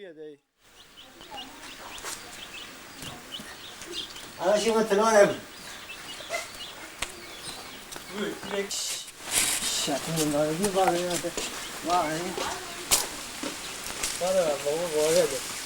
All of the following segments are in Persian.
بيدي أنا شو مثلونه شاتين ما يجي بالي هذا ما يعني هذا مو واجد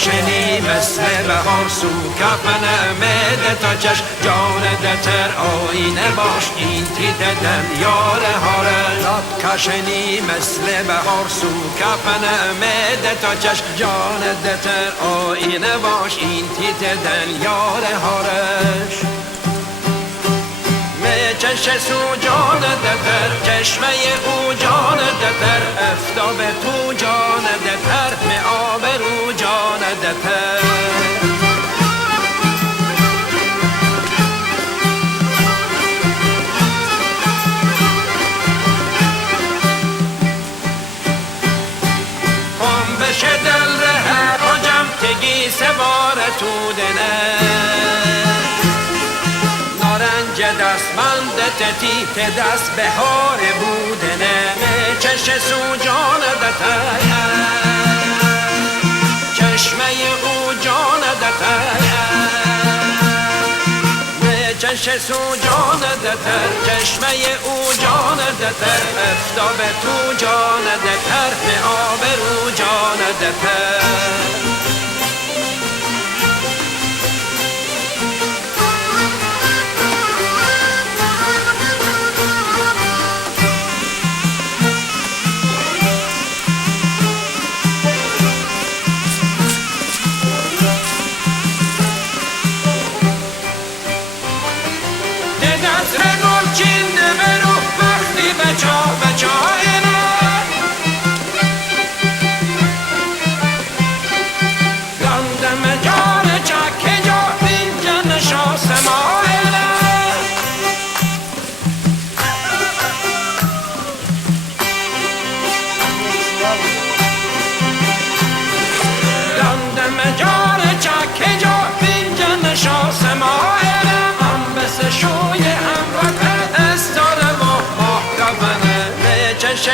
کشنی مثل بهار سو کفن مده تا چشم جان دتر آینه باش این تی ددن یار هاره کشنی مثل بهار سو کفن مده تا چشم جان دتر آینه باش این تی ددن یار هارش چش سو جان دتر چشمه او جان دتر افتاب تو جان دتر می آب رو جان دتر هم بشه دل ره راجم تگی سوار تو دنه دست بند تتیت دست بهار بودنه چش سو جان دتر چشمه او جان دتر چش سو جان دتر چشمه او جان دتر افتاب تو جان دتر به آب رو جان دتر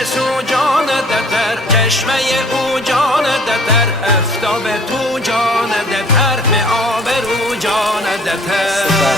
سو جان دتر چشمه او جان دتر افتاب تو جان دتر به آب رو جان دتر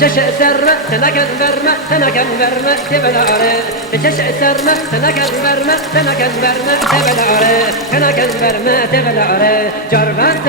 تشاء سرمة تنكر برمة تنكر برمة تبلاري تشاء سرمة تنكر برمة تنكر برمة تبلاري تنكر برمة تبلاري جربت